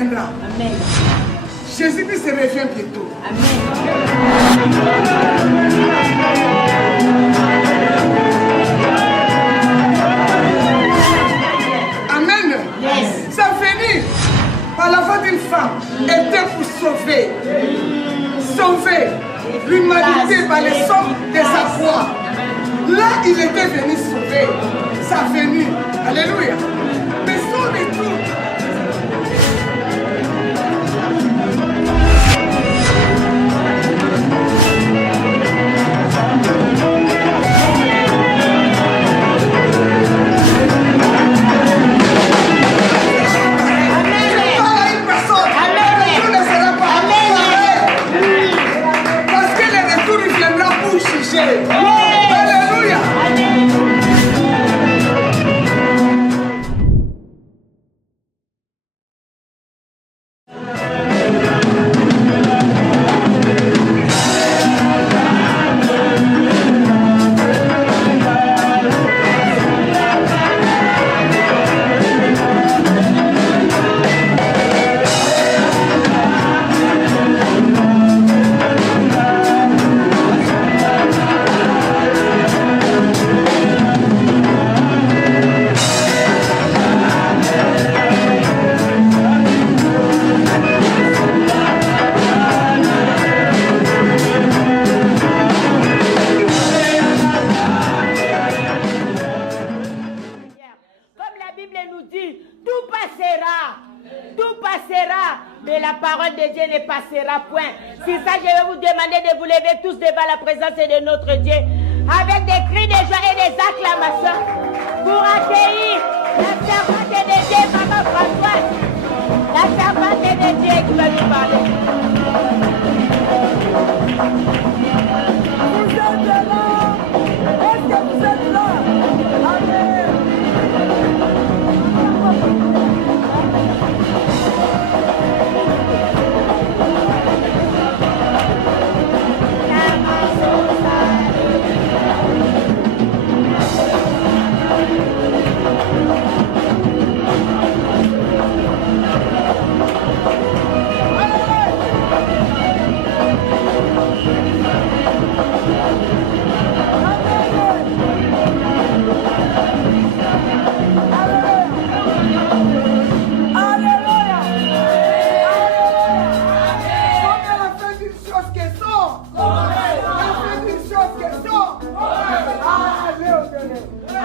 reviendra. Amen. Jésus-Christ revient bientôt. Amen. Amen. Yes. Ça finit par la voix d'une femme était pour sauver. Sauver l'humanité par le sang de sa foi. Là, il était venu sauver. Ça a venu. Alléluia. Mais son retour. Alléluia. La présence de notre Dieu avec des cris de joie et des acclamations pour accueillir la servante de Dieu, Maman Françoise, la servante de Dieu qui va nous parler. Vous êtes là? Est-ce que vous êtes là?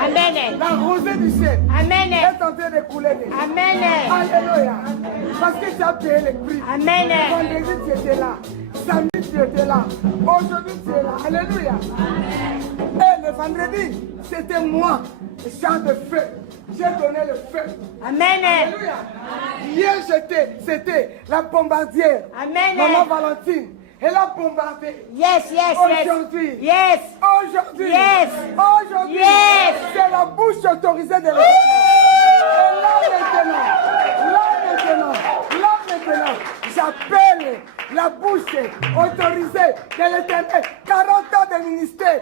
Amen. La rosée du ciel est en train de couler. Amen. Alléluia. Parce que tu as payé le prix. Amen. Vendredi, tu étais là. Samedi, tu étais là. Aujourd'hui, tu es là. Alléluia. Et le vendredi, c'était moi, champ de feu. J'ai donné le feu. Amen. Alléluia. Hier, c'était la bombardière. Amen. Maman Valentine. Elle a bombardé. Yes. Aujourd'hui. Yes. Aujourd'hui. Yes. Aujourd'hui. Yes. C'est la bouche autorisée de l'Éternel. Et là maintenant, j'appelle la bouche autorisée de l'Éternel. 40 ans de ministère.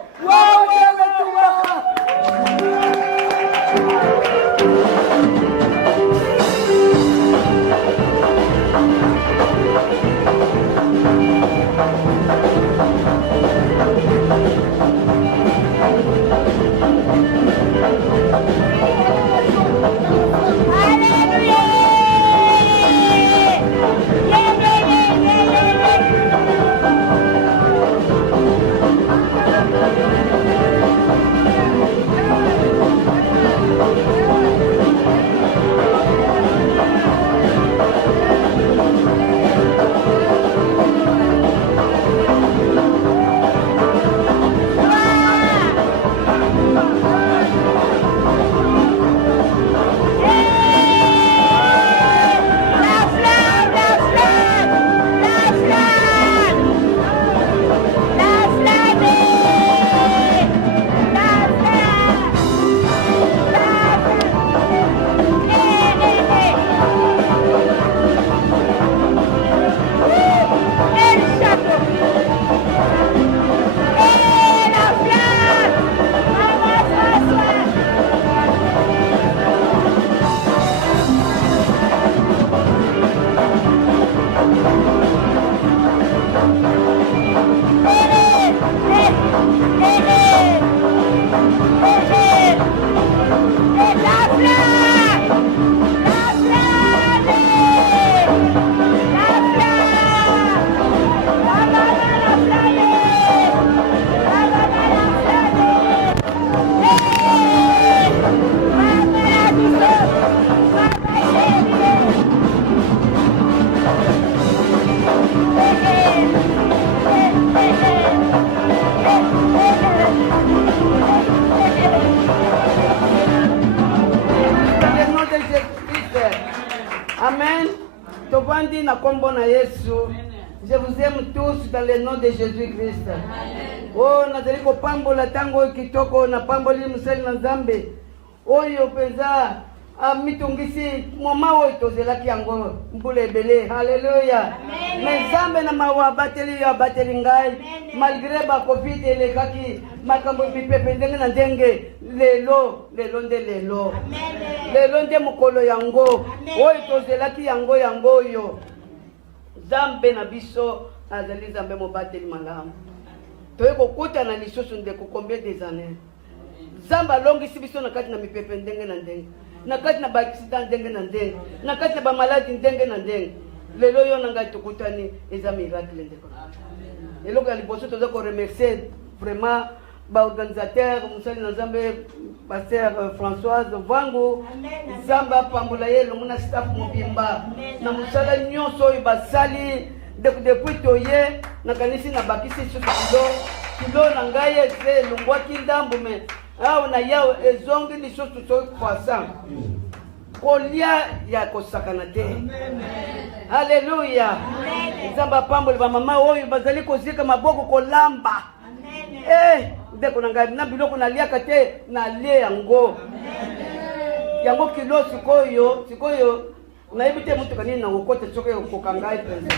Tovandi na kombo na Yesu. Je vous aime tous dans le nom de Jésus-Christ. Oh, nazali kopambola tango kitoko na pamboli musali na Nzambe. Oyo penza mitungisi moma oyo tozelaki yango mbula ebele. Haleluya. Mais Nzambe na mawa bateli ya bateli ngai malgré ba Covid elekaki makambo bipepe ndenge na ndenge lelo nde lelo. Lelo nde mokolo yango oyo tozelaki yango yo. Nzambe na biso azali Nzambe mobateli malamu. Toye kokuta na lisusu ndeko combien des années. Nzambe alongisi biso na kati na mipepe ndenge na ndenge. Na kati na ba accident ndenge na ndenge. Na kati na ba maladie ndenge na ndenge. Lelo yo na ngai tukutani eza miracle ndeko. Lelo ka liboso toza ko remercier vraiment ba organisateur musali na Nzambe pasteur Françoise Vango. Nzambe pambola ye longo na staff mobimba. Na musala nyonso oyo basali depuis toye na kanisi na bakisi kilo na ngai eze lungwaki ndambo me awo na yao ezongi lisusu so croissant kolia ya kosakana te. Haleluya. Nzamba pambole ba mama oyo bazali kozika maboko kolamba. Ndeko na ngai na biloko na liaka te na lie yango. Yango kilo sikoyo na ibite mutu kanini na ukote choke ukokangai penza.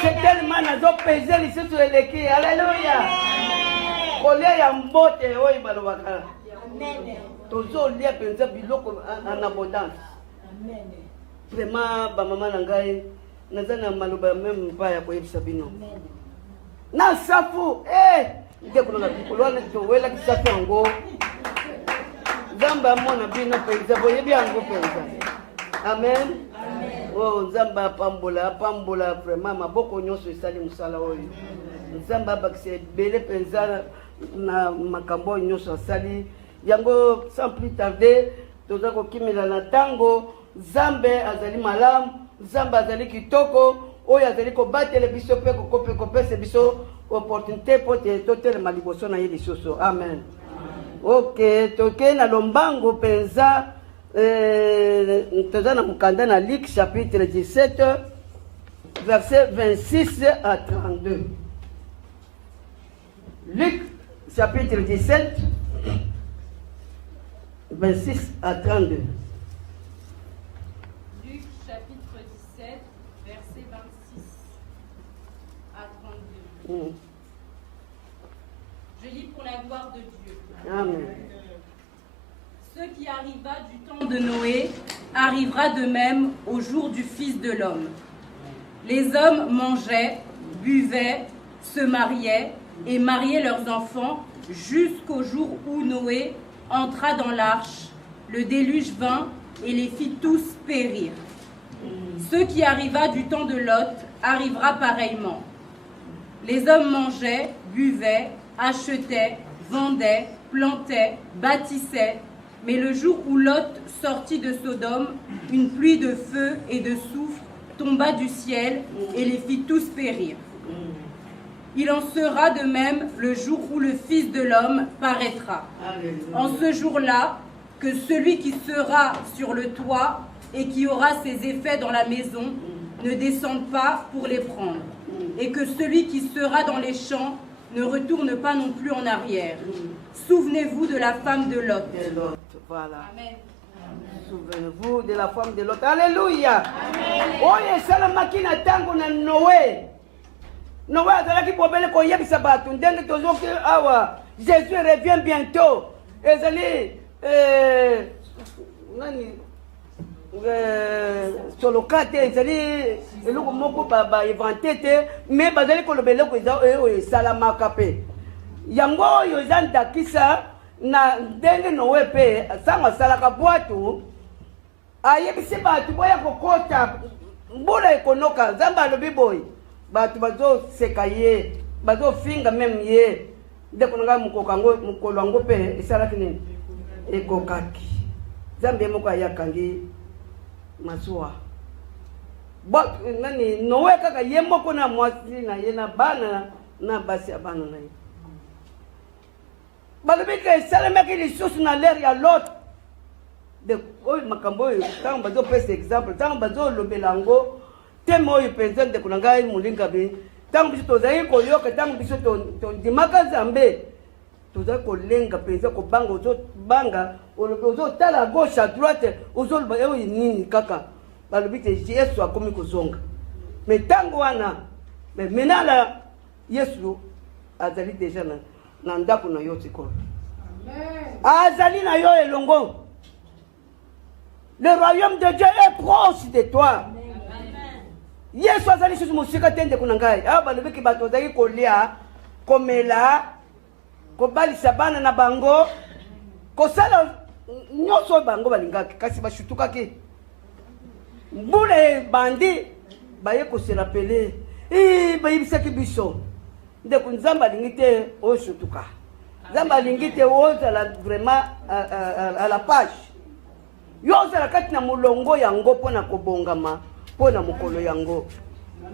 C'est tellement nazo peser lisusu eleki. Haleluya. Kolia ya mbote oyo balobaka. Amen. Tozo lia penza biloko en abondance. Amen. Vraiment ba mama na ngai nazana maloba même pas ya koyebisa bino. Amen. Na safu ndeko na bikolwana towela kisafu yango. Nzamba mona bino penza boyebi yango penza. Amen. Oh, Nzamba pambola vraiment maboko nyonso esali musala oyo. Nzamba bakise bele penza na makambo nyonso asali. Yango sans plus tarder, toza kokimela na tango. Nzambe azali malamu, Nzambe azali kitoko, oyo azali kobatela biso pe kopesa biso opportunité pote totelema liboso na ye lisusu. Amen. Okay, toke na lombango penza toza na mukanda na Luc chapitre 17 verset 26 à 32. Luc chapitre 17 26 à 32. Luc chapitre 17 verset 26 à 32. Je lis pour la gloire de Dieu. Amen. Ce qui arriva du temps de Noé arrivera de même au jour du Fils de l'homme. Les hommes mangeaient, buvaient, se mariaient et mariaient leurs enfants jusqu'au jour où Noé entra dans l'arche. Le déluge vint et les fit tous périr. Ce qui arriva du temps de Lot arrivera pareillement. Les hommes mangeaient, buvaient, achetaient, vendaient, plantaient, bâtissaient. Mais le jour où Lot sortit de Sodome, une pluie de feu et de soufre tomba du ciel et les fit tous périr. Il en sera de même le jour où le Fils de l'homme paraîtra. En ce jour-là, que celui qui sera sur le toit et qui aura ses effets dans la maison ne descende pas pour les prendre, et que celui qui sera dans les champs ne retourne pas non plus en arrière. Souvenez-vous de la femme de Lot. Voilà. Amen. Souvenez-vous de la femme de Lot. Alléluia. Oye salamaki na tango na Noé. Noé azalaki bobele koyebisa bato ndenge tozoki awa. Jésus revient bientôt. Ezali nani solokate ezali eloko moko ba inventé te mais bazali kolobela ko esalamaka pe. Yango oyo eza ndakisa na ndenge Noé pe sango asalaka bwatu ayebisi bato boya kokota mbula ekonoka. Nzambe alobi boye bato bazoseka ye bazofinga meme ye ndeko na ngai mokolo yango mpe esalaki nini ekokaki. Nzambe moko ayakangi masuwa nani Noé kaka ye moko na mwasi na ye na bana na basi ya bana na ye balobi ke esalemaki lisusu na lere ya Lot. de oyo makambo oyo ntango bazopesa exemple ntango bazolobela yango teme oyo mpenza ndeko na ngai molinga bi ntango biso tozali koyoka ntango biso tondimaka nzambe tozali kolenga mpenza kobanga ozobanga olobi ozotala gauche à droite ozoloba oyo nini kaka balobi te yesu akomi kozonga me ntango wana menala yesu azali deja na ndako na yo sikoyo azali na yo elongo. Le royaume de Dieu est proche de toi. Yesu azali susu musika tende kuna ngai balobi ki bato ozali kolia komela kobalisa bana na bango kosala nyonso bango balingaki kasi bashutukaki mbula bandi baye koserapele bayebisaki biso ndeko nzambe alingi te oshutuka nzambe alingi te ozala vraiment à la page yo ozala kati na molongo yango mpona kobongama mpona mokolo yango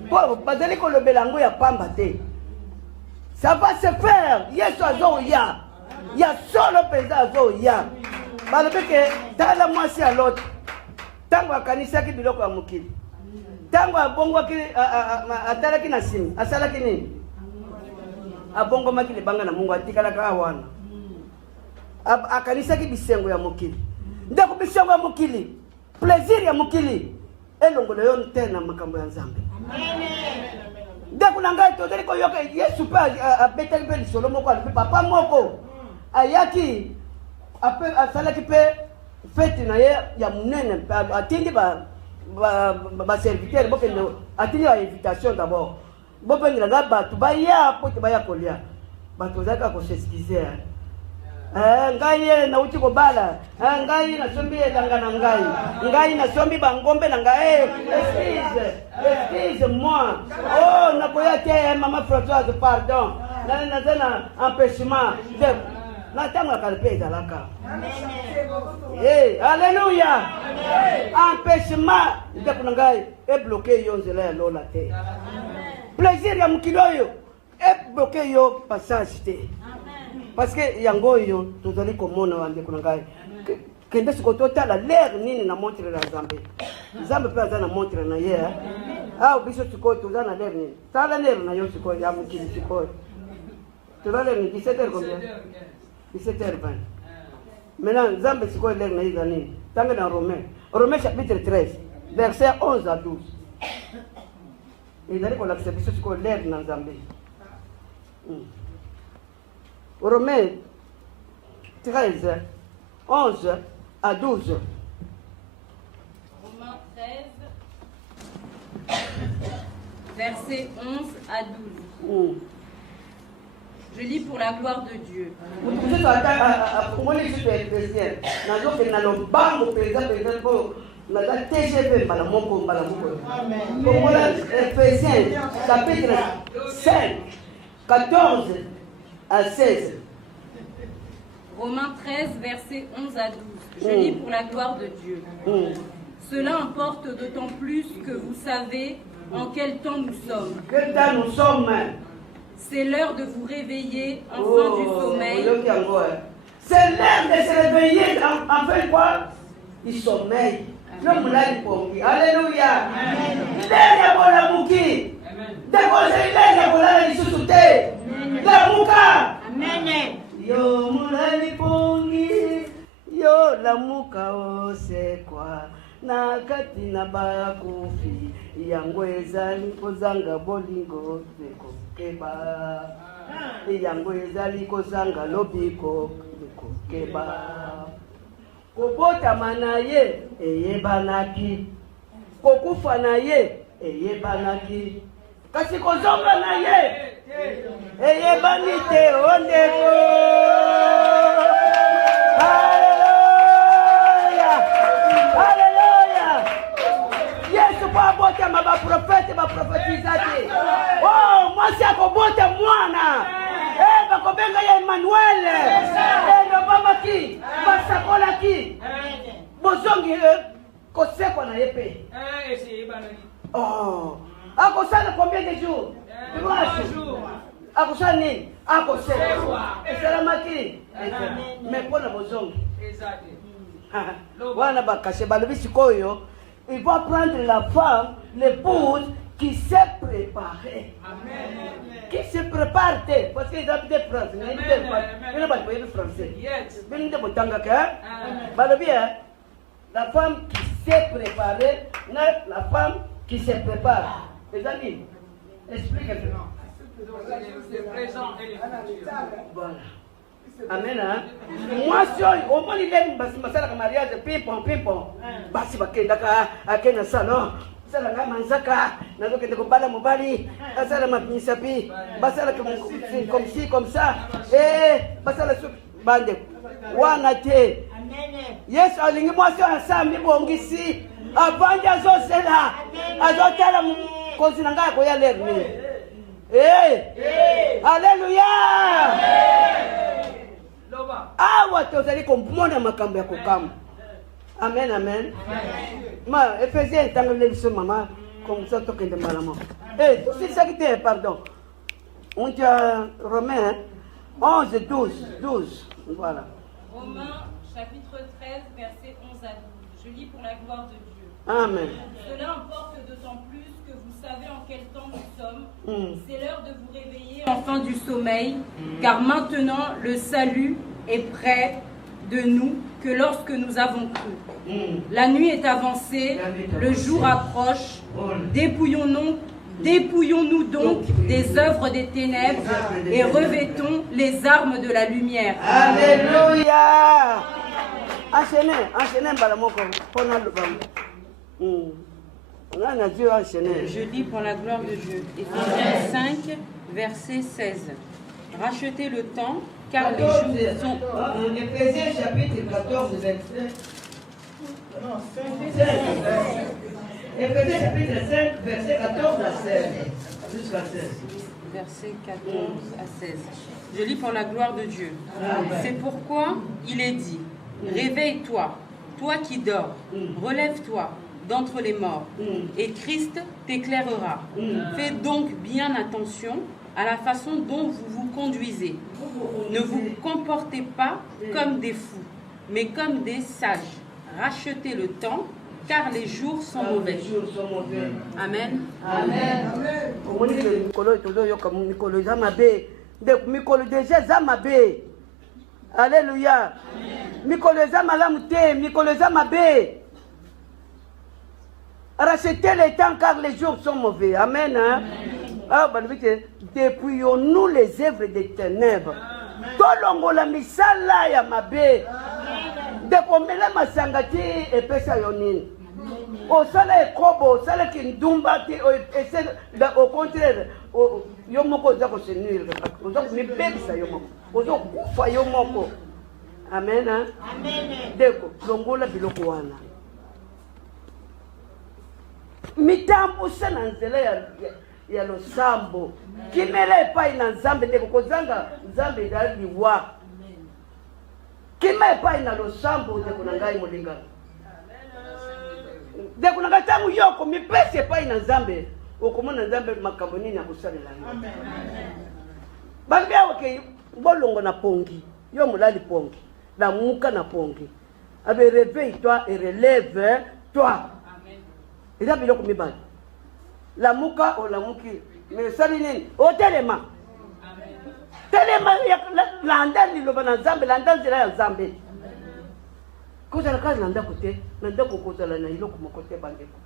mpo bazali kolobela yango ya pamba te. Ça va se faire. Yesu azoya. Ya solo mpenza azoya. Balobi ke tala mwasi ya Lot. Tango akanisaki biloko ya mokili. Tango abongwaki atalaki na nsima. Asalaki nini? Abongomaki libanga na Mungu atikalaka wana. Akanisaki bisengo ya mokili. Ndeko bisengo ya mokili. Plaisir ya mokili. Elongolo yo te na makambo ya Nzambe. Amen. Ndeko na ngai tozali koyoka Yesu pe abetaki mpe lisolo moko alobi papa moko ayaki asalaki mpe fete na ye ya monene atindi baserviteur bokende atindi bainvitation d'abord bopengela ngai bato baya po te baya kolia bato ozali kaka koseskize ngai ye nauti kobala ngai nasombi elanga na ngai nasombi bangombe na ngai excuse moi nakoya te mama Françoise pardon naza na empêchement na ntango ya kala mpe ezalaka alleluya empêchement ndeko na ngai ebloke yo nzela ya lola te plaisir ya mokili oyo ebloke yo passage te. Parce que yango yo tozali komona wandeko na ngai kende siko totala l'air nini na montre la Nzambe Nzambe pe aza na montre na ye biso siko tozana l'air nini tala l'air na yo siko ya mukili siko tozala ni 17h combien 17h20 maintenant Nzambe siko l'air na ye nini tanga na Romains chapitre 13 verset 11 à 12 ezali kolakisa biso siko l'air na Nzambe. Romains 13, 11 à 12. Romains 13, versets 11 à 12. Je lis pour la gloire de Dieu. Éphésiens chapitre 5, 14 à 16. Romains 13, versets 11 à 12. Je lis pour la gloire de Dieu. Cela importe d'autant plus que vous savez en quel temps nous sommes. Quel temps nous sommes? C'est l'heure de vous réveiller enfin du sommeil. C'est l'heure de se réveiller enfin quoi? Du sommeil. Alléluia. Amen. Yo mulali pongi yo lamuka osekwa na kati na bakufi yango ezali kozanga bolingo bekokeba yango ezali kozanga lobiko bekokeba kobotama na ye eyebanaki kokufa na ye eyebanaki kasi kozonga na ye eyebani te ondeko. Haleluya, haleluya. Yesu po abotama baprofete baprofetizaki mwasi akobota mwana bakobenga ye Emmanuel nobamaki basakolaki bozongi kosekwa na ye pe akosala combien de jours? Akosala nini? Akosekwa esalamaki me mpona bozongi wana bakashe balobi sikoyo, il va prendre la femme, l'épouse qui s'est préparée. Qui se prépare, parce qu'ils habitent en France. Ils ne parlent pas français. Ils ne parlent pas la femme qui s'est préparée, la femme qui se prépare. Les amis, expliquez-moi. Voilà. Amen. Moi, si au moins il est un mariage, pimpon. Basi bakendaka akena salon. Sala nga manzaka, nazoke de kobala mobali, asala mapinisapi, basala comme ci, comme ça. Basala bande. Wana te. Yes, alingi mwasi ensemble bongisi. Abanja azosela. Azotala kozina nga ko ya lerni. Alléluia. Awa tozali komona makambo ya kokamba. Amen, amen. Ma, Ephésiens, tant que les maman, comme ça, toque de maman. C'est ça qui était, pardon. On dit Romains 11, 12. Voilà. Romains, chapitre 13, versets 11 à 12. Je lis pour la gloire de Dieu. Amen. Cela importe d'autant plus que vous savez en quel temps nous sommes. C'est l'heure de vous réveiller enfin du sommeil, car maintenant le salut est près de nous que lorsque nous avons cru. La nuit est avancée, le jour approche. Dépouillons-nous donc des œuvres des ténèbres et revêtons les armes de la lumière. Alléluia. Enchaînez, balamoko. Je lis pour la gloire de Dieu. Éphésiens 5, verset 16. Rachetez le temps, car les jours sont... Éphésiens chapitre 14, verset... Éphésiens chapitre 5, verset 14 à 16. Jusqu'à 16. Verset 14 à 16. Je lis pour la gloire de Dieu. C'est pourquoi il est dit, réveille-toi, toi qui dors, relève-toi d'entre les morts, et Christ t'éclairera. Fais donc bien attention à la façon dont vous vous conduisez. Ne vous comportez pas comme des fous, mais comme des sages. Rachetez le temps, car les jours sont mauvais. Amen. Amen. Alléluia. Rachetez le temps car les jours sont mauvais. Amen. Dépouillons-nous les œuvres des ténèbres. Tolongola misala ya mabe. Dekomela masangati epesa yonini. Osala ekobo, osala kindumba ti au contraire yomoko za ko senir. Ozo mibebisa yomoko. Ozo kufa yomoko. Amen. Amen. Deko longola biloko wana. Mitambo sana nzela ya losambo. Kimele epai na nzambe ndeko kozanga nzambe ndali wa. Kima epai na losambo ndeko na ngai molinga. Ndeko na gatangu yoko mipese epai na nzambe. Okomona nzambe makambo nini akosalela. Amen. Bambia wake bolongo na pongi. Yo mulali pongi. La muka na pongi. Abe réveille-toi et relève-toi. Il a biloko mibali. La muka o la muki. Mais sali nini? O telema. Telema landa liloba na Nzambe, landa nzela ya Nzambe. Koza la kazi landa kote, landa kokoza la na iloko mokote bandeko.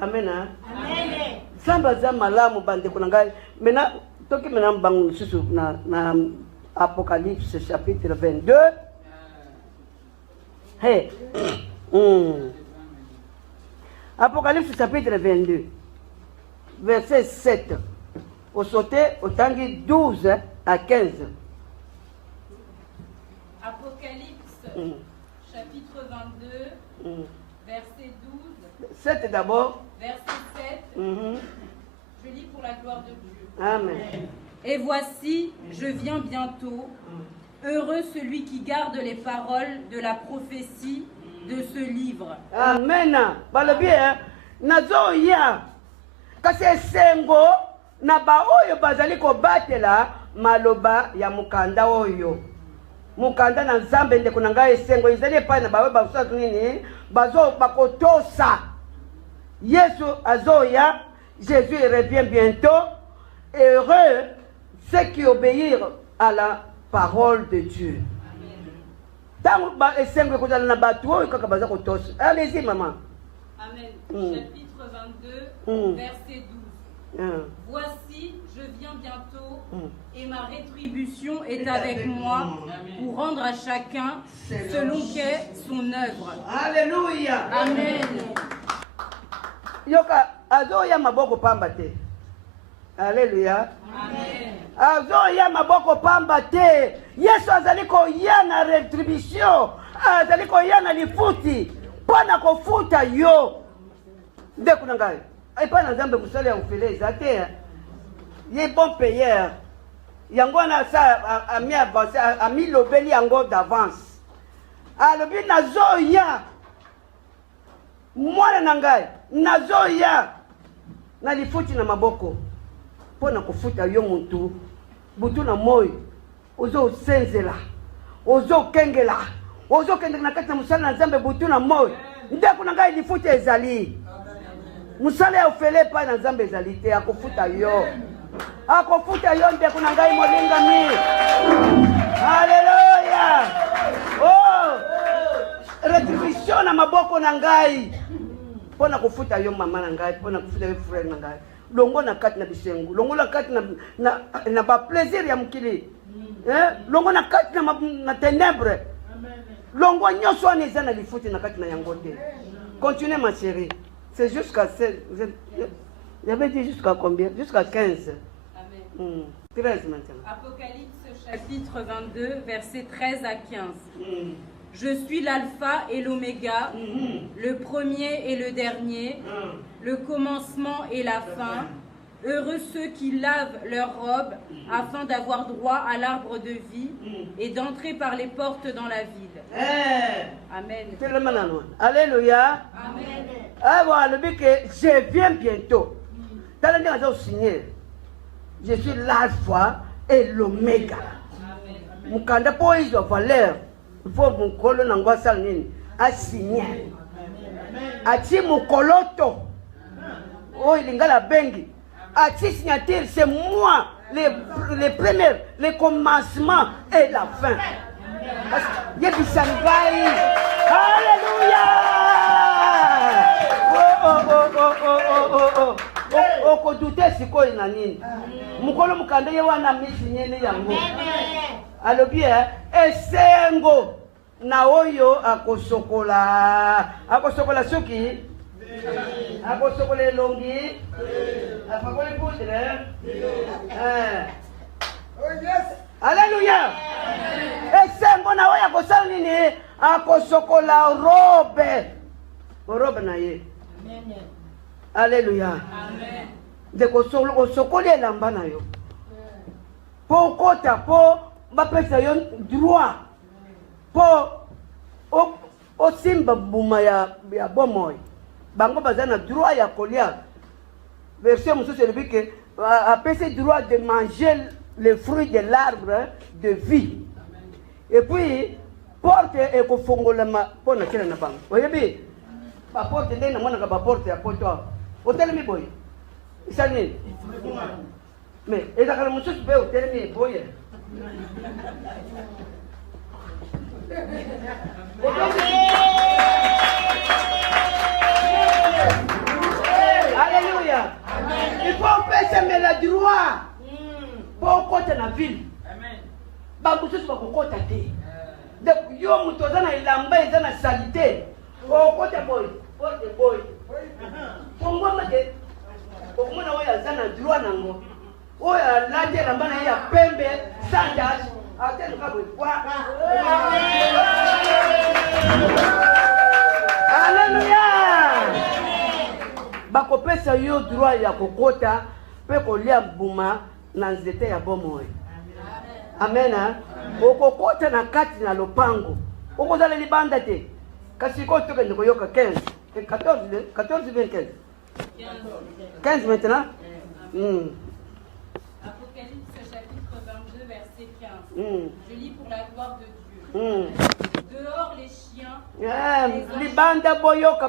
Amen. Amen. Samba za malamu bandeko ngai. Mena toki mena mbangu susu na Apocalypse chapitre 22. Hey. Apocalypse chapitre 22, verset 7. Au sauté, au tangi 12 à 15. Apocalypse chapitre 22, verset 12. 7 d'abord. Verset 7. Je lis pour la gloire de Dieu. Amen. Et voici, je viens bientôt. Heureux celui qui garde les paroles de la prophétie de ce livre. Amen. Balobie nazo ya kasi sengo na ba oyo bazali ko batela maloba ya mukanda oyo. mukanda na nzambe ndeko na ngai esengo ezali epai na bawe basatu nini bakotosa Yesu azoya. Jésus revient bientôt. Heureux ceux qui obéissent à la parole de Dieu. Allez-y, maman. Amen. Chapitre 22, verset 12. Voici, je viens bientôt, et ma rétribution est avec moi pour rendre à chacun selon qu'est son œuvre. Alléluia. Amen. Yoka azoya maboko pamba te. Alléluia. Amen. Azoya maboko pamba te. Yesu azali koya na retribution, azali koya na lifuti mpona kofuta yo. Ndeko na ngai epai na nzambe mosala ya ofele eza te. Ye bon payeur yango wana sa ami lobeli yango d'avance. Alobi nazoya mwana na ngai, nazoya na lifuti na maboko mpona kofuta yo mutu butu na moi ozosenzela, ozokengela, ozokendeka na kati na mosala na nzambe butu na moi. Ndeko na ngai lifuti ezali, mosala ya ofele epai na nzambe ezali te. Akofuta yo, akofuta yo ndeko na ngai molingami. Haleluya. Oh, retribution na maboko na ngai mpona kofuta yo mama na ngai, mpona kofuta yo frère na ngai, longo na kati na bisengu, longo na kati na ba plaisir ya mokili, longo na kati na ténèbre, longo nyonso wana eza na lifuti na kati na yango te. Continuez ma chérie. C'est jusqu'à 16. J'avais dit jusqu'à combien? Jusqu'à 15. Amen. 13 maintenant. Apocalypse chapitre 22, versets 13 à 15. Je suis l'alpha et l'oméga, le premier et le dernier, le commencement et la fin. Heureux ceux qui lavent leurs robes afin d'avoir droit à l'arbre de vie et d'entrer par les portes dans la ville. Amen. Alléluia. Amen. Ah voilà, le but que je viens bientôt. Dans le dernier signé, je suis l'alpha et l'oméga. Mukanda po izo valeur. Il faut mukolo nangwa salini a signé. Ati mukoloto. Oh ilingala bengi. Ati signature, c'est moi les premiers, les commencements et la fin. Yebisangai. Alléluia. Oko dute sikoyi na nini? Mukolo mukanda ye wana misinyeni yango. Alobi esengo na oyo akosokola soki akosokola elongi afakole poudre. Alléluia. Esengo na oyo akosala nini? Akosokola robe na ye. Alléluia. Amen. De kosokoli elamba na yo po kota po bapesa yo droit po osimba buma ya bomoi bango baza na droit ya kolia. Verset mosusu elobi ke apesi droit de manger le fruit de l'arbre de vie. Et puis porte ekofongolama mpo na kela na bango. Oyebi baporte ndenge namonaka baporte ya poto otelemi boye isani mais ezakala mosusu mpe otelemi boye. Alléluia. Il faut pesa la droit pour okota na ville. Bamosusu bakokota te. Donc yo mutu oza na elamba eza na salite okota boye porte boye pongoma te okomona oyo aza na droit nango oyo alati elamba na ye ya pembe sandage atenuka boye kwa. Alléluia. Bakopesa yo droit ya kokota mpe kolia mbuma na nzete ya bomoi. Amen. Okokota na kati na lopango okozala libanda te kasi ko tokende koyoka 15 14 25 15 maintenant. Apocalypse chapitre 22 verset 15. Je lis pour la gloire de Dieu. Dehors les chiens. Libanda boyoka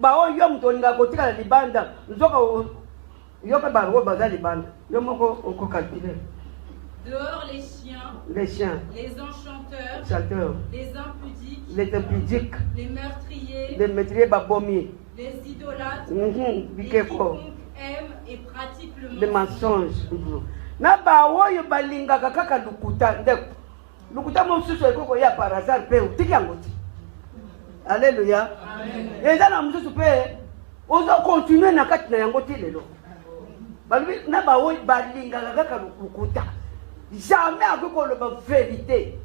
ba oyo mtoninga kotika libanda. Nzoka yoka ba ro baza libanda. Yo moko oko calculer. Dehors les chiens. Les chiens. Les enchanteurs. Chanteurs. Les impudiques. Les impudiques. Les meurtriers. Les meurtriers babomi. Les idolâtres. Et quiconque aime et pratique le mensonge. Na ba oyo balingaka kaka lukuta ndeko. Lukuta mosusu ekoko ya par hasard pe utiki yango ti. Alléluia. Eza na mosusu pe ozo continuer na kati na yango ti lelo. Balubi na ba oyo balingaka kaka lukuta. Jamais akoko le vérité.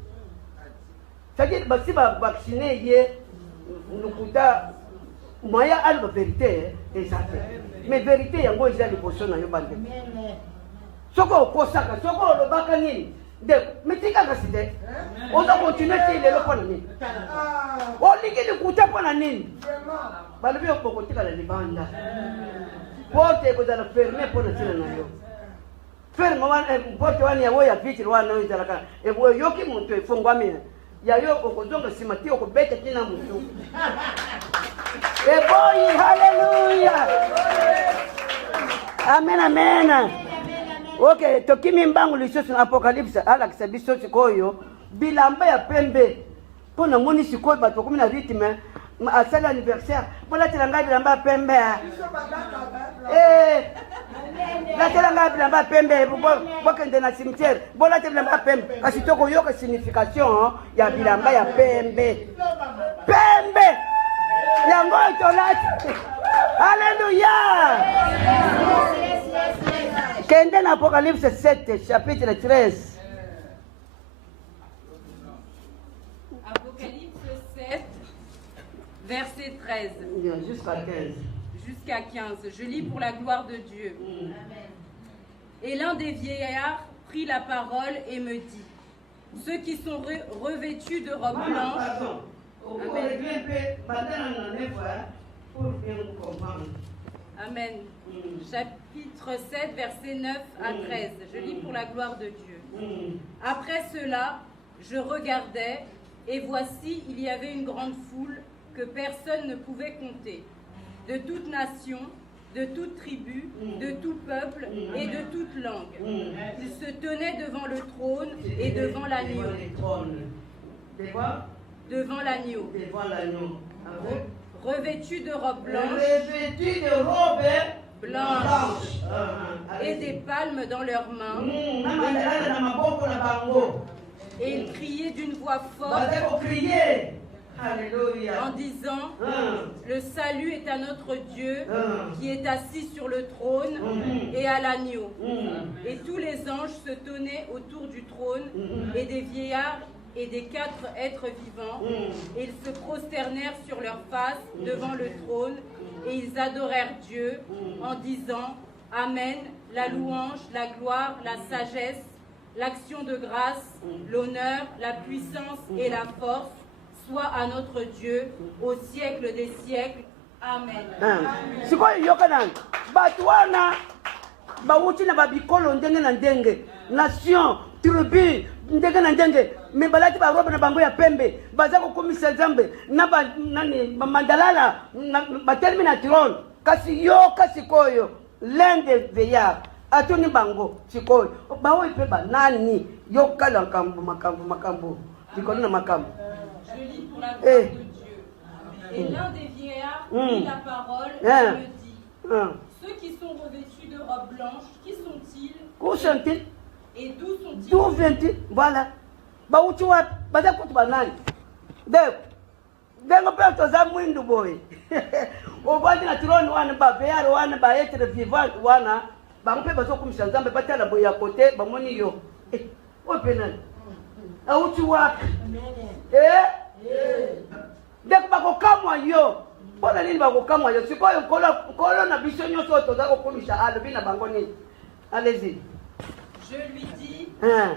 C'est-à-dire basi ba vacciner ye lukuta moya alba vérité exact. Mais vérité yango eza liboso na yo bande. Soko okosaka, soko olobaka nini? De mitika kasite. Oza continuer ti lelo pona nini? Olingi likuta pona nini? Balobi okotika la libanda. Porte kozala fermé pona tina na yo. Ferme wana porte wana ya woya vitre wana izalaka. Ebo yoki muntu efungwami. Ya yo okozonga simati okobeta tina muntu. Eboyi hallelujah. Amen amen. Ok, tokimi mbangu lisusu na Apocalypse alakisa biso sikoyo bilamba ya pembe pona moni sikoyo bato komi na rythme asala anniversaire pona telanga bilamba ya pembe la bilamba ya pembe bokende na cimetière bola bilamba ya pembe kasi tokoyoka signification ya bilamba ya pembe pembe yango itolati. Alléluia. Kende na Apocalypse 7 chapitre 13. Apocalypse 7 verset 13. Jusqu'à 15. Jusqu'à 15. Je lis pour la gloire de Dieu. Et l'un des vieillards prit la parole et me dit: ceux qui sont revêtus de robes blanches. Amen. Chapitre 7, versets 9 à 13. Je lis pour la gloire de Dieu. Après cela, je regardais, et voici, il y avait une grande foule que personne ne pouvait compter, de toute nation, de toute tribu, de tout peuple et de toute langue. Ils se tenaient devant le trône et devant l'agneau. Devant l'agneau. Revêtus de robes blanches. Revêtus de robes blanches. Et des palmes dans leurs mains. Et ils criaient d'une voix forte. Alléluia. En disant: le salut est à notre Dieu qui est assis sur le trône et à l'agneau. Et tous les anges se tenaient autour du trône et des vieillards et des 4 êtres vivants, et ils se prosternèrent sur leur face devant le trône et ils adorèrent Dieu en disant: Amen, la louange, la gloire, la sagesse, l'action de grâce, l'honneur, la puissance et la force soit à notre Dieu au siècle des siècles. Amen. Sikoyo yokanan batwana bawuti na babikolo ndenge na ndenge, nation, tribu ndenge na ndenge, me balati ba robe na bango ya pembe baza kokomisa Nzambe na mandalala ba termina trône. Kasi yoka sikoyo lende veya atuni bango sikoyo bawo ipe banani yoka la makambo dikona na makambo. Je lis pour la gloire de Dieu. Et l'un des vieillards prit la parole et me dit: ceux qui sont revêtus de robes blanches, qui sont-ils? Où sont-ils? Et d'où sont-ils? D'où viennent-ils? Voilà. Bauti wa baza kutu banani. Dengo pe toza mwindu boy. Obandi na trône wana ba veyaro wana ba etre vivant wana ba mpe bazo kumisa Nzambe batala boy ya côté ba moni yo. Openani. Auti wa. Deko bakokamwa yo. Pona nini bakokamwa yo? Sikoyo kolo na biso nyonso toza kokomisa alobi na bango nini? Allez-y. Je lui dis: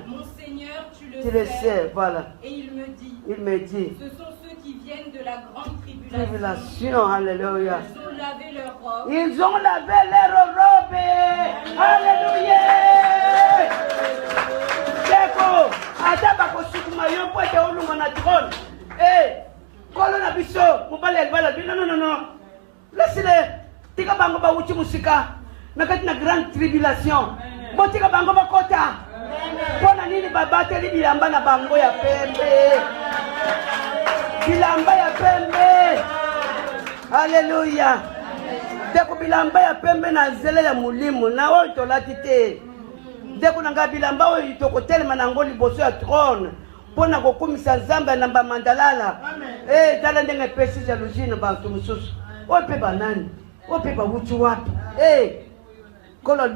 mon Seigneur, tu le sais, voilà. Et il me dit: ce sont ceux qui viennent de la grande tribulation. Alléluia. Ils ont lavé leurs robes. Alléluia. Deko, ata bakosuku nsima yo po ete olunga na trône. Kolo na biso mobali ya libala non. Laisse-le. Tika bango bauti musika. Nakati na grande tribulation. Bo tika bango bakota. Pona nini babateli bilamba na bango ya pembe. Bilamba ya pembe. Alléluia. Deko bilamba ya pembe na zele ya mulimu na oyo tolati te. Deko nanga bilamba oyo tokotelema nango liboso ya trône pona kokumisa Nzambe na mandalala. Tala ndenge pesi jalousie na bantu mosusu. Oyo pe banani? Oyo pe bawuti wapi? Kolo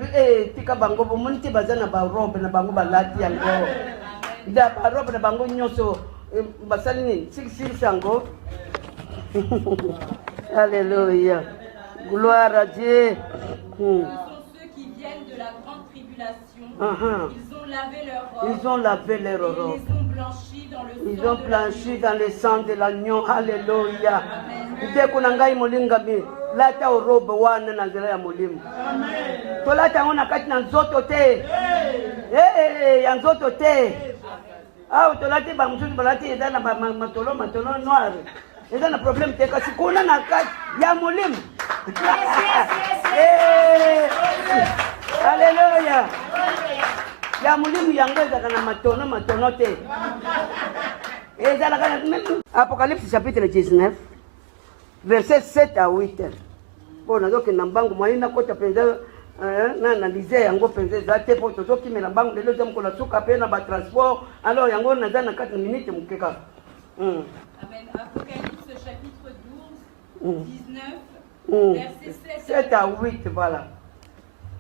tika bango bomoni te baza na barobe na bango balati yango. Da barobe na bango nyonso basali nini? Sikisi sango. Alléluia. Gloire à Dieu. Ce sont ceux qui viennent de la grande tribulation. Ils ont lavé leur robe. Ils ont blanchi dans le sang de l'agneau. Alléluia. Dès qu'on a gagné molingami, là tu as robe wana na nzela ya molimo. Tola ta ona kati na nzoto te. Ya nzoto te. Tola te ba mususu balati eza na matolo noir. Eza na problème te kasi kuna na kati ya molimo. Alléluia. Ya mulimu yango ezaka na matono te. Ezalaka na Apocalypse chapitre 19 verset 7 à 8. Bon nazoke na mbangu mwaina kota penza na lisee yango penza zate po tozoki mela mbangu lelo zamu kola suka pe na ba transport alors yango naza na 4 minutes mukeka. Amen. Apocalypse chapitre 12 19 verset 7 à 8 voilà.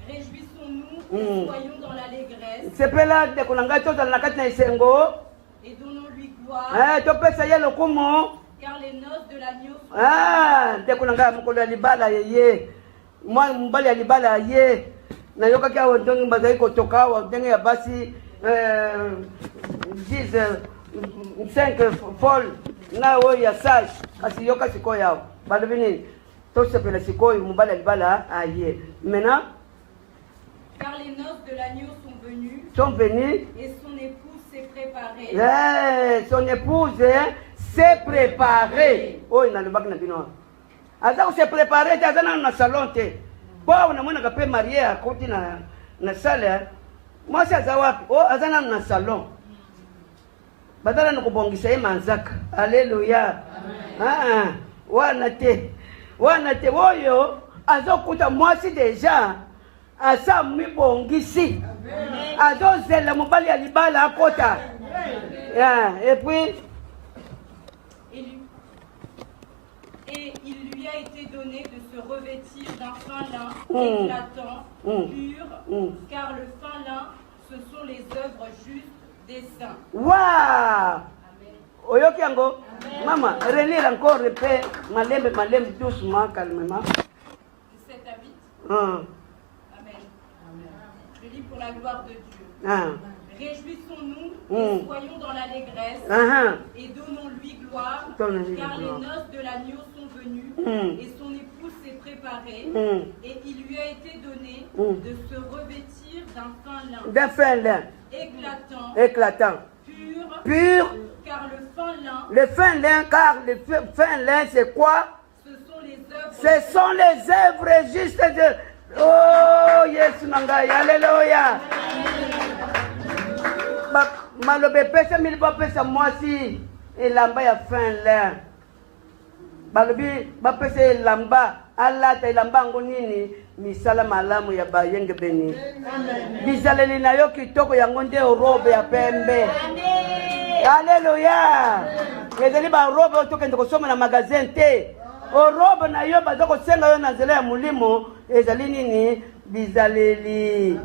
Réjouissons-nous et soyons dans l'allégresse. Sepela de konanga tozala na kati na isengo. Et donnons-lui gloire. Topesa ye lokumu. Car les noces de l'agneau sont de konanga mukolo ya libala ye. Mwa mbali ya libala ye. Na yoka kia ndongi bazai kotoka wa ndenge ya basi 5 folle na oyo ya sage kasi yoka siko yao. Bado bini tosepela sikoyo mbali ya libala ye. Maintenant car les noces de l'agneau sont venues et son épouse s'est préparée. Son épouse s'est préparée. Oh, il n'a le bac na bino. Aza s'est préparée, aza na salon te. Bon, on a mona ka pe marié à côté na salle. Moi c'est aza wapi? Oh, aza na salon. Badala na kubongisa ye manzaka. Alléluia. Wana te oyo azokuta mwasi déjà asa mibongisi azozela mobali ya libala akota et puis et il lui a été donné de se revêtir d'un fin lin éclatant, pur, car le fin lin ce sont les œuvres justes des saints. Waouh! Oyoki yango mama relire encore pe malembe doucement calmement 7 à 8. Je lis pour la gloire de Dieu. Réjouissons-nous et soyons dans l'allégresse et donnons-lui gloire, car les noces de l'agneau sont venues et son épouse s'est préparée et il lui a été donné de se revêtir d'un fin lin éclatant, pur, car le fin lin c'est quoi? Ce sont les œuvres justes de oh yes nangai alléluia. Malobe pesa miliba pesa mwasi elamba ya fin lin. Balobi ba pesa elamba alata elamba ngo nini misala malamu ya bayenge beni. Bizaleli na yo kitoko yango nde robe ya pembe. Alléluia. Ezali ba robe otokende kosoma na magasin te. Robe na yo bazoko senga yo na nzela ya mulimo ezali nini bizaleli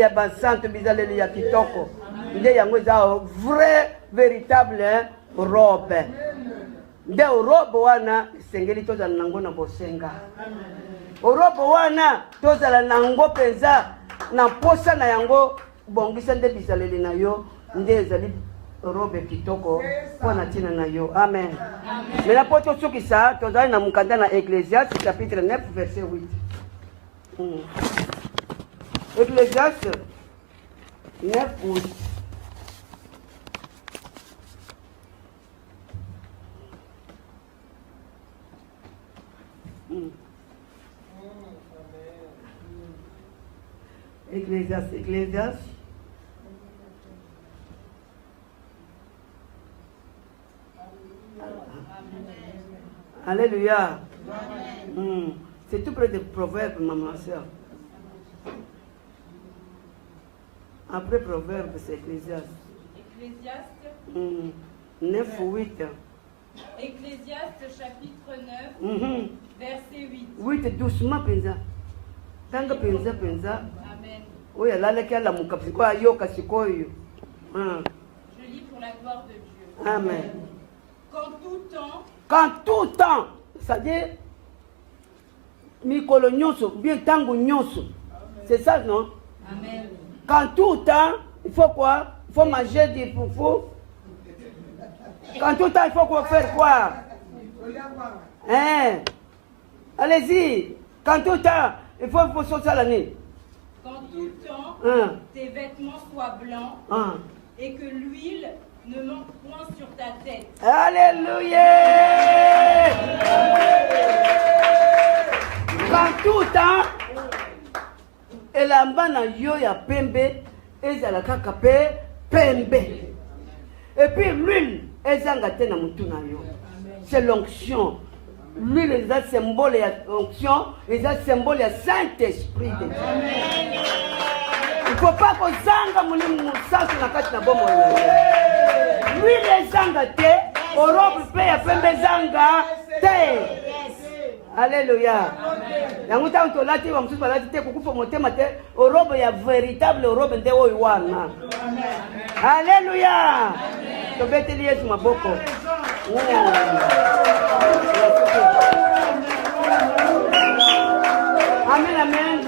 ya basanto bizaleli ya kitoko nde yango eza vrai véritable robe nde robe wana sengeli tozala nango na bosenga robe wana tozala nango penza na posa na yango bongisa nde bizaleli na yo nde ezali robe kitoko wana tina na yo amen. Maintenant pour tout ce qui ça tozali na mukanda na Ecclésiaste chapitre 9 verset 8. Ecclésiaste 9 8. Ecclésiaste. Alléluia. C'est tout près des proverbes, maman soeur. Après proverbe, c'est Ecclésiaste. Ecclésiaste. 9 ou 8. Ecclésiaste chapitre 9, verset 8. 8 doucement penza. Tanga penza. Amen. Oya lalaki ala mukapiko ayoka sikoyo. Je lis pour la gloire de Dieu. Amen. Qu'en tout temps, c'est-à-dire mikolo nyonso, bien tango nyonso. C'est ça, non? Amen. Qu'en tout temps, il faut quoi? Il faut manger du foufou. Qu'en tout temps, il faut quoi faire quoi? Hein? Allez-y. Qu'en tout temps, il faut sortir la nuit. Qu'en tout temps, tes vêtements soient blancs et que l'huile ne manque point sur ta tête. Alléluia. Qu'en tout temps, elamba na yo ya pembe ezala kaka pe pembe. Et puis l'huile ezanga te na mutu na yo. C'est l'onction. L'huile est un symbole de l'onction, est un symbole du Saint-Esprit de Dieu. Il ne faut pas que zanga muli musansu na kati na bomo. L'huile ezanga te, orobe pe ya pembe zanga te. Alléluia. Yango ta utolati wa msusu balati te kukufa motema te, orobe ya véritable orobe nde oyo wana. Alléluia. Tobeteli Yesu maboko. Amen.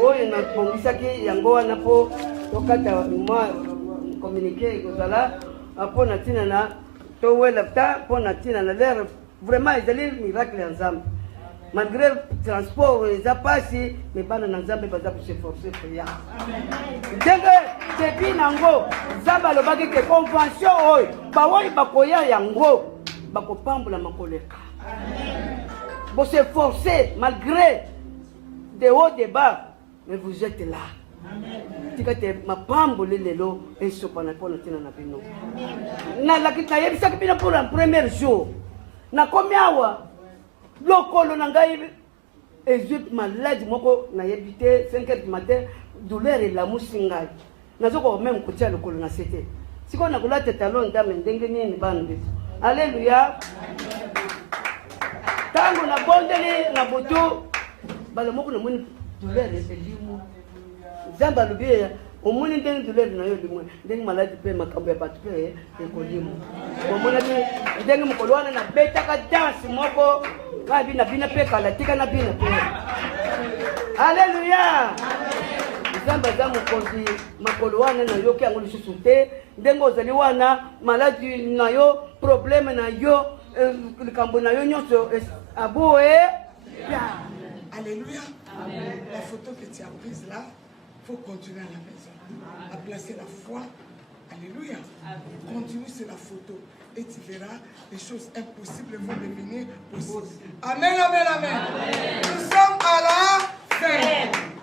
Oyo nakobongisaki yango wana po tokata mwa communiquer kozala po na tina na towela ta po na tina na l'air vraiment ezali miracle ya Nzambe. Malgré transport eza pasi mais bana na Nzambe baza ko se forcer pour ya. Ndenge depuis nango Nzambe alobaki ke convention oyo bawoni bakoya yango bakopambola makoleka. Vous se forcez malgré des hauts débats, mais vous êtes là. Tikate mapambole lelo esopana pona tina na bino. Na la kita yebisa kibina pour un premier jour. Na komiawa lokolo na ngai Egypte malade moko na yebite 5h du matin douleur et la musingai. Nazoko même kotia lokolo na sete. Siko na kulate talon ndame ndenge nini bande. Alléluia. Tango na bondeli na butu bala moko na moni douleur elimu Nzambe alobie omoni ndenge douleur na yo limwe ndenge maladi pe makambo ya batu pe ekolimu omona te ndenge mokolo wana na betaka danse moko kabi na bina pe kala tika na bina pe. Alléluia. Nzambe aza mokonzi makolo wana na yo kiango lisusu te ndenge ozali wana maladi na yo problème na yo likambo na yo nyonso aboe. Alléluia. La photo que tu as prise là, il faut continuer à la maison, à placer la foi. Alléluia. Continue sur la photo et tu verras les choses impossibles vont devenir possibles. Amen, amen, amen. Nous sommes à la fin.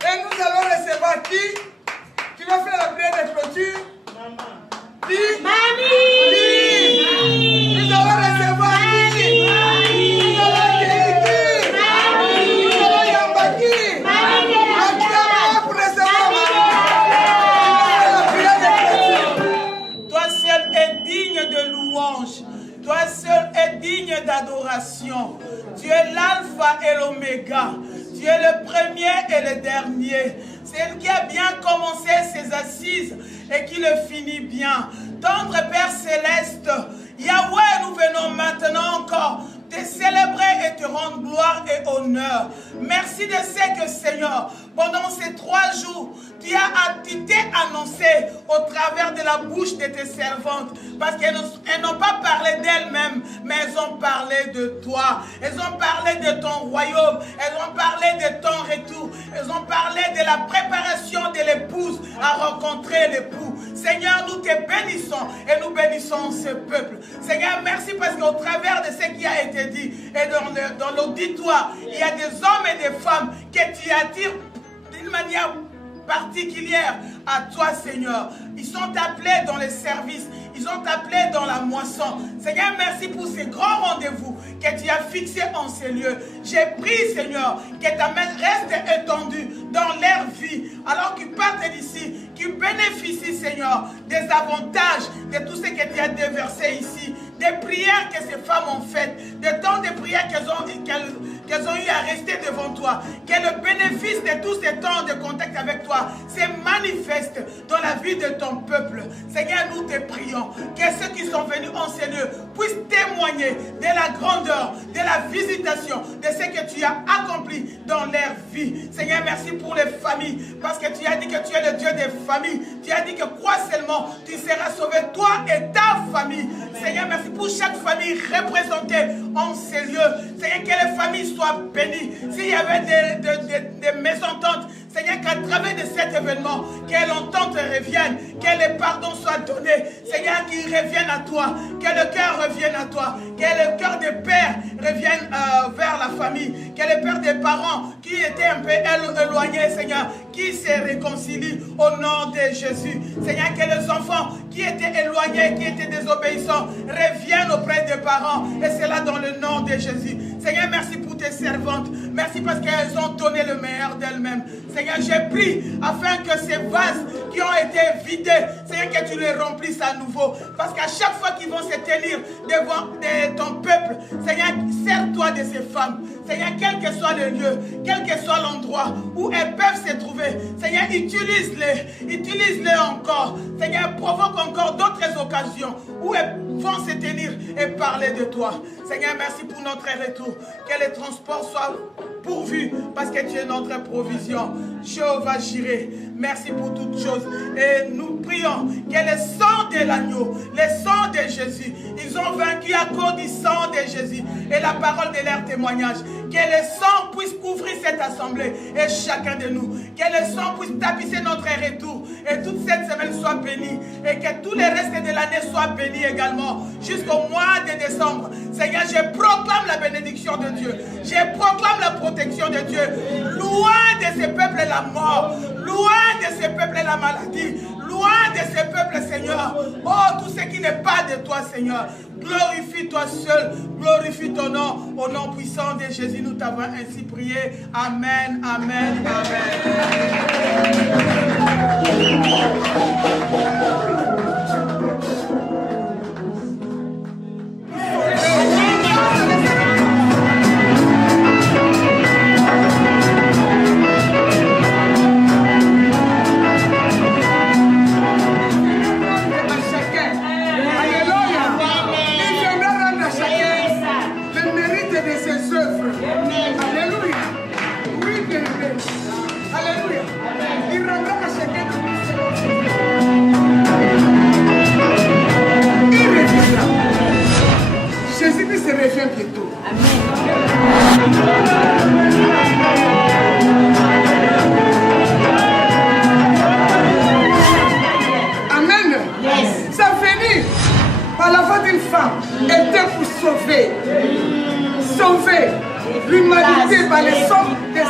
Et nous allons recevoir qui va faire la prière de clôture? Qui? Mamie. Nous allons recevoir qui? Nous allons accueillir qui? Nous allons yamba qui? Pour recevoir la prière de clôture. Toi seul es digne de louange. Toi seul es digne d'adoration. Tu es l'alpha et l'oméga. Tu es le premier et le dernier. C'est lui qui a bien commencé ses assises et qui le finit bien. Tendre Père céleste, Yahweh, nous venons maintenant encore te célébrer et te rendre gloire et honneur. Merci de ce que, Seigneur, pendant ces 3 jours, tu t'es annoncé au travers de la bouche de tes servantes, parce qu'elles n'ont pas parlé d'elles-mêmes, mais elles ont parlé de toi. Elles ont parlé de ton royaume, elles ont parlé de ton retour, elles ont parlé de la préparation de l'épouse à rencontrer l'époux. Seigneur, nous te bénissons et nous bénissons ce peuple. Seigneur, merci parce qu'au travers de ce qui a été dit et dans l'auditoire, il y a des hommes et des femmes que tu attires d'une manière particulière à toi, Seigneur. Ils sont appelés dans les services, ils sont appelés dans la moisson. Seigneur, merci pour ces grands rendez-vous que tu as fixés en ces lieux. J'ai prié, Seigneur, que ta main reste étendue dans leur vie, alors qu'ils partent d'ici, qu'ils bénéficient, Seigneur, des avantages de tout ce que tu as déversé ici, des prières que ces femmes ont faites, de tant de prières qu'elles ont eu à rester devant toi, que le bénéfice de tous ces temps de contact avec toi se manifeste dans la vie de ton peuple. Seigneur, nous te prions que ceux qui sont venus en ces lieux puissent témoigner de la grandeur, de la visitation, de ce que tu as accompli dans leur vie. Seigneur, merci pour les familles, parce que tu as dit que tu es le Dieu des familles. Tu as dit que crois seulement, tu seras sauvé, toi et ta famille. Seigneur, merci pour chaque famille représentée en ces lieux. Seigneur, que les familles soient bénies. S'il y avait des mésententes, Seigneur, qu'à travers de cet événement, que l'entente revienne, que les pardons soient donnés. Seigneur, qu'ils reviennent à toi, que le cœur revienne à toi, que le cœur des pères revienne vers la famille, que les pères des parents qui étaient un peu éloignés, Seigneur, qui se réconcilient au nom de Jésus. Seigneur, que les enfants qui étaient éloignés, qui étaient désobéissants, reviennent auprès des parents, et cela dans le nom de Jésus. Seigneur, merci pour tes servantes. Merci parce qu'elles ont donné le meilleur d'elles-mêmes. Seigneur, j'ai prié afin que ces vases qui ont été vidés, Seigneur, que tu les remplisses à nouveau. Parce qu'à chaque fois qu'ils vont se tenir devant ton peuple, Seigneur, sers-toi de ces femmes. Seigneur, quel que soit le lieu, quel que soit l'endroit où elles peuvent se trouver, Seigneur, utilise-les encore. Seigneur, provoque encore d'autres occasions où elles vont se tenir et parler de toi. Seigneur, merci pour notre retour. Que les transports soient pourvus parce que tu es notre provision. Jéhovah Jireh, merci pour toutes choses. Et nous prions que le sang de l'agneau, le sang de Jésus, ils ont vaincu à cause du sang de Jésus et la parole de leur témoignage. Que le sang puisse couvrir cette assemblée et chacun de nous. Que le sang puisse tapisser notre retour et toute cette semaine soit bénie. Et que tout le reste de l'année soit béni également jusqu'au mois de décembre. Seigneur, je proclame la bénédiction de Dieu. Je proclame la protection de Dieu. Loin de ce peuple la mort. Loin de ce peuple la maladie. Loin de ce peuple, Seigneur. Oh, tout ce qui n'est pas de toi, Seigneur. Glorifie-toi seul. Glorifie ton nom. Au nom puissant de Jésus, nous t'avons ainsi prié. Amen, amen, Jésus-Christ revient bientôt. Amen. Yes. Ça finit par la voix d'une femme était pour sauver l'humanité par les sommes des